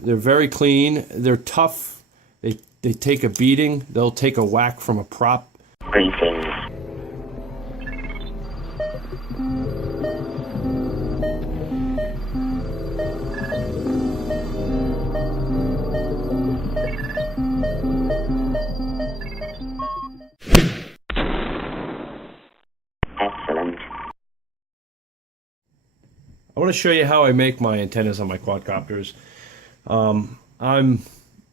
They're very clean. They're tough. They take a beating. They'll take a whack from a prop. Greetings. Excellent. I want to show you how I make my antennas on my quadcopters. I'm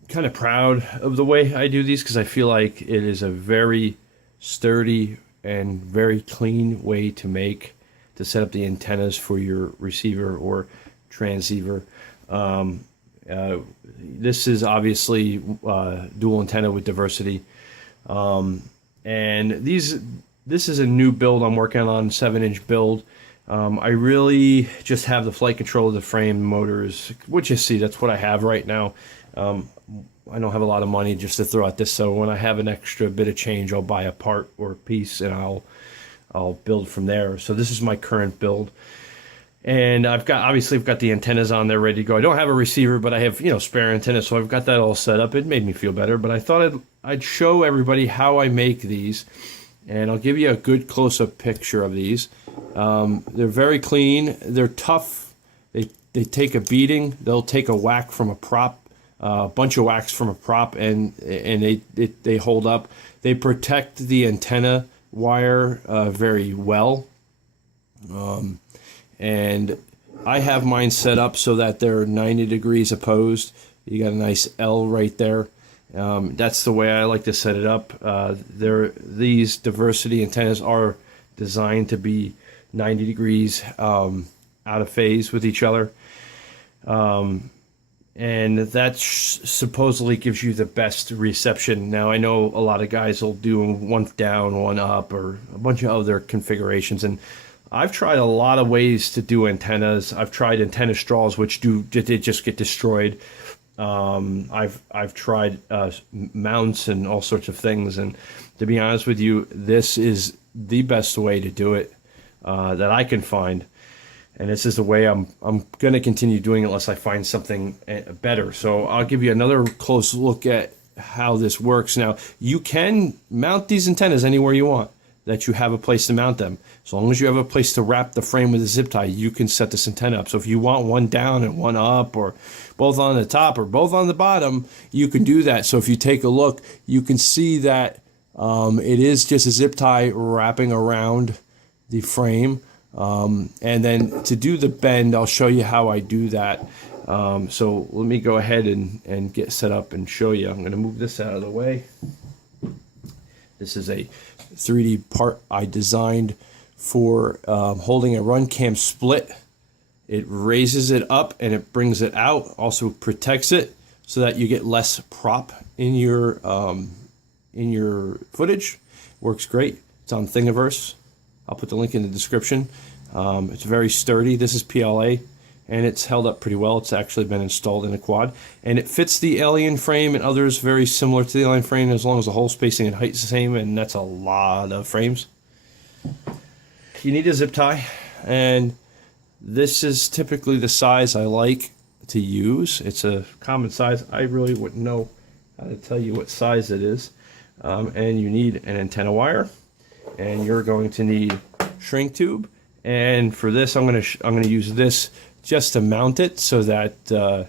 kind of proud of the way I do these because I feel like it is a very sturdy and very clean way to set up the antennas for your receiver or transceiver. This is obviously dual antenna with diversity, and this is a new build I'm working on, 7-inch build. I really just have the flight control of the frame, motors, which you see, that's what I have right now. I don't have a lot of money just to throw at this, so when I have an extra bit of change, I'll buy a part or a piece and I'll build from there. So this is my current build. And I've got the antennas on there ready to go. I don't have a receiver, but I have, spare antennas, so I've got that all set up. It made me feel better, but I thought I'd show everybody how I make these, and I'll give you a good close-up picture of these. They're very clean. They're tough. They take a beating. They'll take a whack from a prop, a bunch of whacks from a prop, and they hold up. They protect the antenna wire very well. And I have mine set up so that they're 90 degrees opposed. You got a nice L right there. That's the way I like to set it up. These diversity antennas are designed to be 90 degrees out of phase with each other. And that supposedly gives you the best reception. Now, I know a lot of guys will do one down, one up, or a bunch of other configurations. And I've tried a lot of ways to do antennas. I've tried antenna straws, which they just get destroyed. I've tried mounts and all sorts of things. And to be honest with you, this is the best way to do it that I can find. And this is the way I'm going to continue doing it unless I find something better. So I'll give you another close look at how this works. Now, you can mount these antennas anywhere you want, that you have a place to mount them. As long as you have a place to wrap the frame with a zip tie, you can set this antenna up. So if you want one down and one up, or both on the top or both on the bottom, you can do that. So if you take a look, you can see that it is just a zip tie wrapping around the frame. And then to do the bend, I'll show you how I do that. So let me go ahead and get set up and show you. I'm going to move this out of the way. This is a 3D part I designed for holding a Runcam Split. It raises it up and it brings it out, also protects it so that you get less prop in your footage. Works great. It's on Thingiverse. I'll put the link in the description. It's very sturdy. This is PLA, and it's held up pretty well. It's actually been installed in a quad, and it fits the Alien frame and others very similar to the Alien frame as long as the hole spacing and height is the same, and that's a lot of frames. You need a zip tie, and this is typically the size I like to use. It's a common size. I really wouldn't know how to tell you what size it is. And you need an antenna wire, and you're going to need shrink tube. And for this, I'm gonna use this just to mount it so that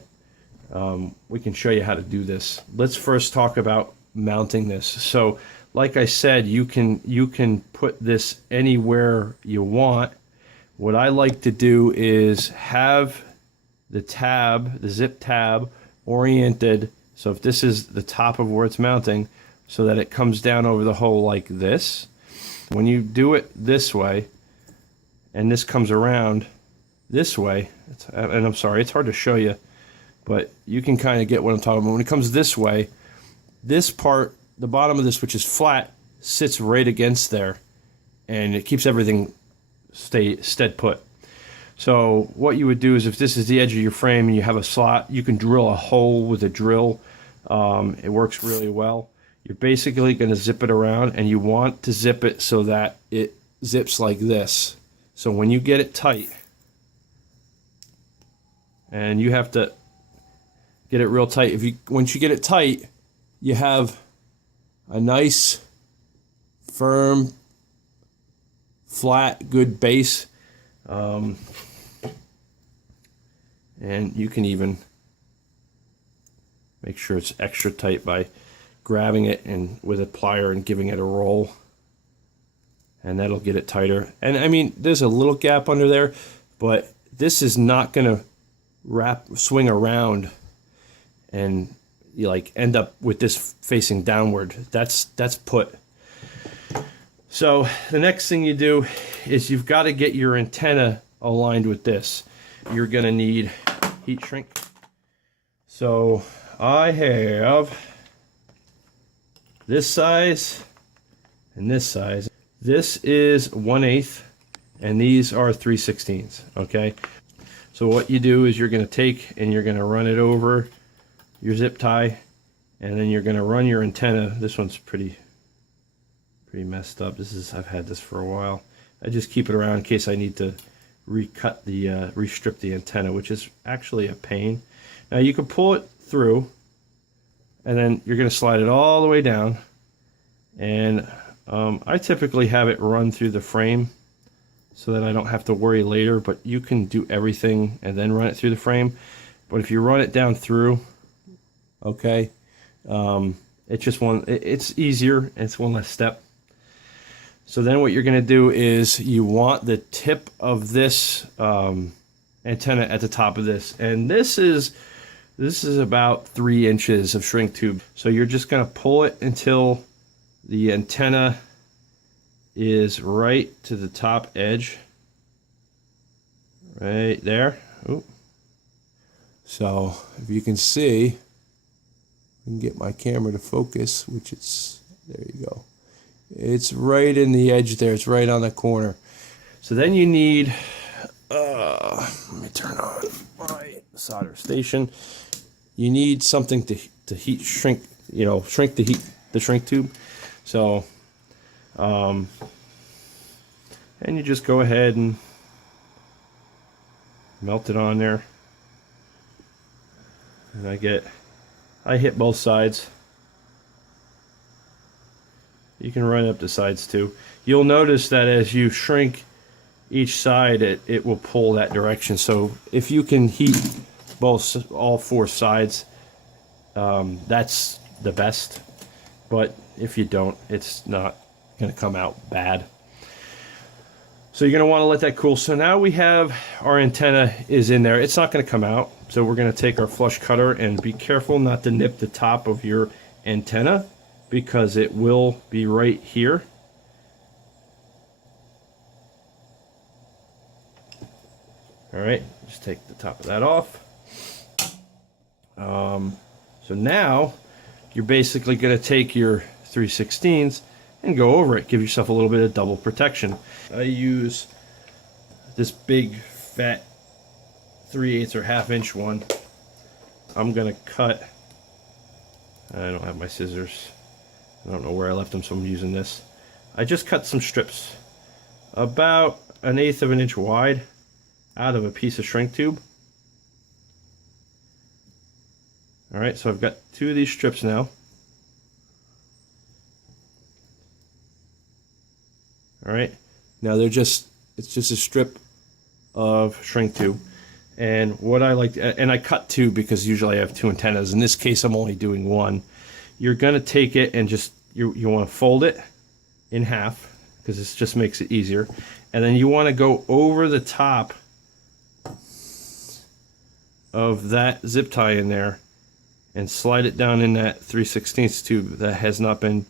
we can show you how to do this. Let's first talk about mounting this. So, like I said, you can put this anywhere you want. What I like to do is have the zip tab oriented. So if this is the top of where it's mounting, so that it comes down over the hole like this. When you do it this way, and this comes around this way, and I'm sorry, it's hard to show you, but you can kind of get what I'm talking about. When it comes this way, this part, the bottom of this, which is flat, sits right against there, and it keeps everything stead put. So what you would do is, if this is the edge of your frame and you have a slot, you can drill a hole with a drill. It works really well. You're basically going to zip it around, and you want to zip it so that it zips like this. So when you get it tight, and you have to Get it real tight. Once you get it tight, you have a nice, firm, flat, good base. And you can even make sure it's extra tight by grabbing it and with a plier and giving it a roll. And that'll get it tighter. And I mean, there's a little gap under there, but this is not going to swing around and you like end up with this facing downward. That's put. So the next thing you do is you've got to get your antenna aligned with this. You're going to need heat shrink. So I have this size and this size. This is 1/8 and these are 3/16. Okay. So what you do is you're going to take and you're going to run it over your zip tie, and then you're going to run your antenna. This one's pretty messed up. I've had this for a while. I just keep it around in case I need to restrip the antenna, which is actually a pain. Now you can pull it through, and then you're going to slide it all the way down. And I typically have it run through the frame so that I don't have to worry later. But you can do everything and then run it through the frame. But if you run it down through, okay, it's easier. It's one less step. So then what you're going to do is you want the tip of this antenna at the top of this, and this is about 3 inches of shrink tube. So you're just going to pull it until the antenna is right to the top edge, right there. Ooh. So if you can see, I can get my camera to focus, which it's, there you go. It's right in the edge there. It's right on the corner. So then you need, let me turn on my solder station. You need something to heat shrink, shrink the shrink tube. So, and you just go ahead and melt it on there. And I hit both sides. You can run up the sides too. You'll notice that as you shrink each side, it will pull that direction. So if you can heat all 4 sides, that's the best. But if you don't, it's not going to come out bad. So you're going to want to let that cool. So now we have our antenna is in there. It's not going to come out. So we're going to take our flush cutter and be careful not to nip the top of your antenna, because it will be right here. All right, just take the top of that off. So now you're basically going to take your 3/16 and go over it. Give yourself a little bit of double protection. I use this big fat 3/8 or 1/2 inch one. I'm going to cut. I don't have my scissors. I don't know where I left them, so I'm using this. I just cut some strips about 1/8 of an inch wide out of a piece of shrink tube. Alright, so I've got 2 of these strips now. Alright, now it's just a strip of shrink tube. And what I like, and I cut 2 because usually I have 2 antennas. In this case, I'm only doing 1. You're going to take it and just, you want to fold it in half, because this just makes it easier. And then you want to go over the top of that zip tie in there and slide it down in that 3/16 tube that has not been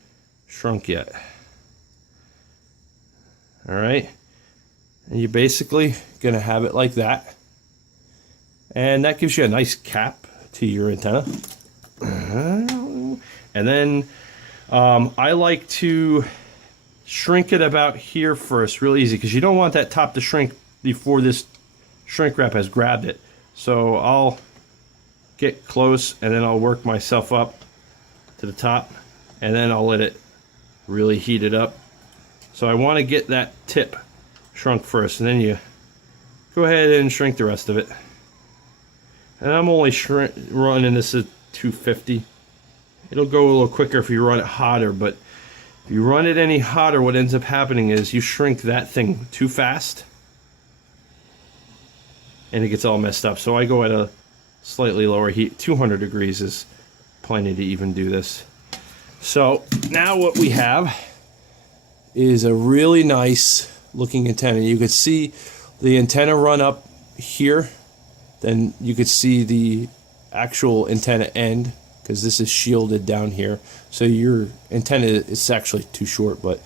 shrunk yet. All right. And you're basically going to have it like that. And that gives you a nice cap to your antenna. And then I like to shrink it about here first, real easy, because you don't want that top to shrink before this shrink wrap has grabbed it. So I'll get close and then I'll work myself up to the top, and then I'll let it really heat it up. So I want to get that tip shrunk first, and then you go ahead and shrink the rest of it. And I'm only running this at 250. It'll go a little quicker if you run it hotter, but if you run it any hotter, what ends up happening is you shrink that thing too fast and it gets all messed up. So I go at a slightly lower heat. 200 degrees is plenty to even do this. So now what we have is a really nice looking antenna. You could see the antenna run up here, then you could see the actual antenna end, because this is shielded down here. So your antenna is actually too short, but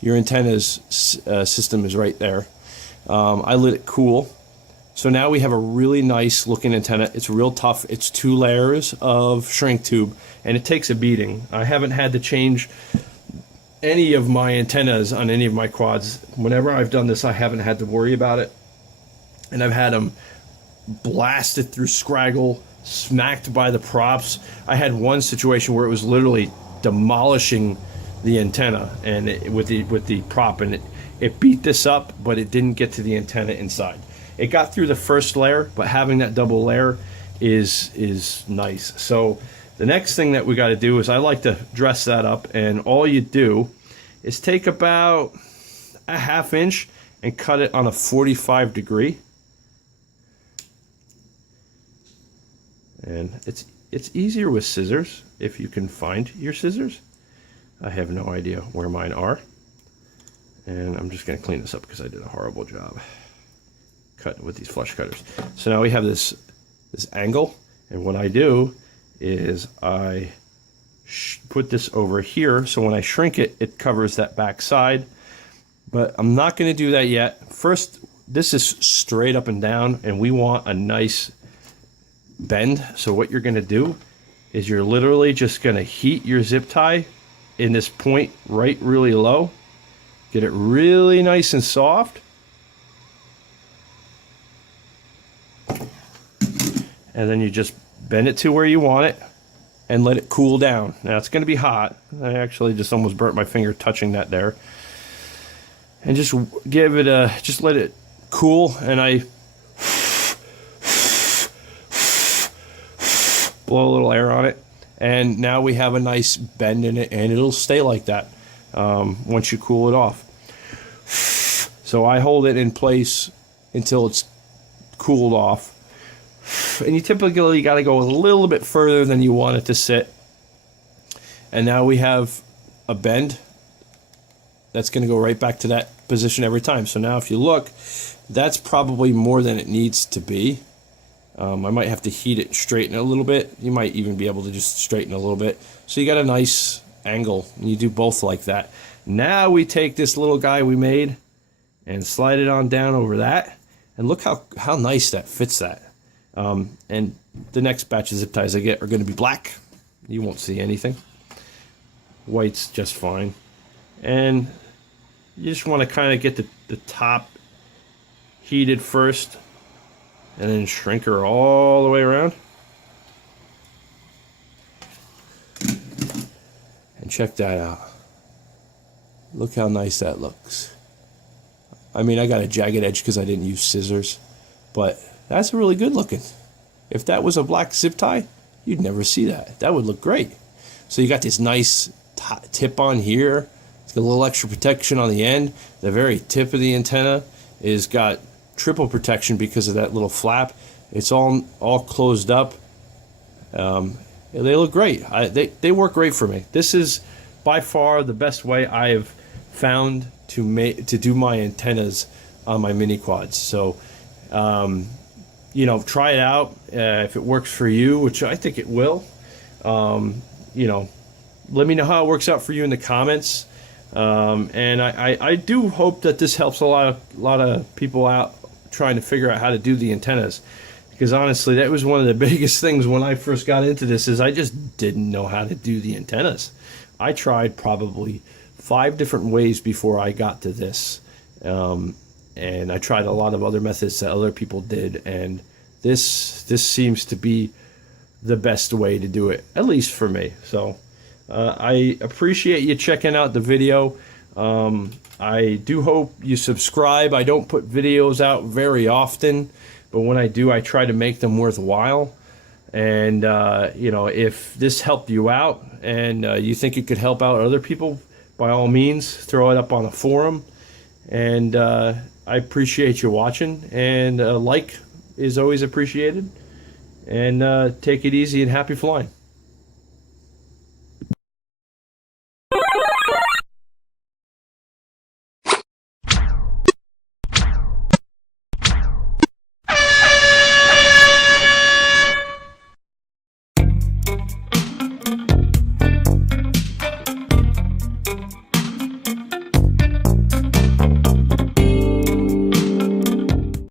your antenna's system is right there. I let it cool. So now we have a really nice looking antenna. It's real tough. It's 2 layers of shrink tube, and it takes a beating. I haven't had to change any of my antennas on any of my quads. Whenever I've done this, I haven't had to worry about it. And I've had them blasted through scraggle, smacked by the props. I had one situation where it was literally demolishing the antenna and with the prop, and it beat this up, but it didn't get to the antenna inside. It got through the first layer, but having that double layer is nice. So the next thing that we got to do is I like to dress that up, and all you do is take about a 1/2 inch and cut it on a 45 degree. And it's easier with scissors if you can find your scissors. I have no idea where mine are. And I'm just going to clean this up because I did a horrible job cutting with these flush cutters. So now we have this angle, and what I do is I put this over here, so when I shrink it, it covers that back side. But I'm not going to do that yet. First, this is straight up and down, and we want a nice bend. So what you're going to do is you're literally just going to heat your zip tie in this point right really low. Get it really nice and soft. And then you just bend it to where you want it and let it cool down. Now it's going to be hot. I actually just almost burnt my finger touching that there. And just give it a, just let it cool, and I blow a little air on it, and now we have a nice bend in it, and it'll stay like that once you cool it off. So I hold it in place until it's cooled off, and you typically got to go a little bit further than you want it to sit. And now we have a bend that's going to go right back to that position every time. So now if you look, that's probably more than it needs to be. I might have to heat it and straighten it a little bit. You might even be able to just straighten it a little bit. So you got a nice angle, and you do both like that. Now we take this little guy we made and slide it on down over that, and look how nice that fits that. And the next batch of zip ties I get are going to be black. You won't see anything. White's just fine. And you just want to kind of get the top heated first, and then shrink her all the way around. And check that out. Look how nice that looks. I mean, I got a jagged edge because I didn't use scissors, but that's really good looking. If that was a black zip tie, you'd never see that. That would look great. So you got this nice tip on here. It's got a little extra protection on the end. The very tip of the antenna is got triple protection because of that little flap. It's all closed up. They look great. They work great for me. This is by far the best way I have found to do my antennas on my mini quads. So you know, try it out if it works for you, which I think it will. You know, let me know how it works out for you in the comments. And I do hope that this helps a lot of people out trying to figure out how to do the antennas, because honestly, that was one of the biggest things when I first got into this, is I just didn't know how to do the antennas. I tried probably 5 different ways before I got to this, and I tried a lot of other methods that other people did, and this seems to be the best way to do it, at least for me. So I appreciate you checking out the video. I do hope you subscribe. I don't put videos out very often, but when I do, I try to make them worthwhile. And if this helped you out and you think it could help out other people, by all means, throw it up on a forum. And I appreciate you watching. And a like is always appreciated. And take it easy and happy flying.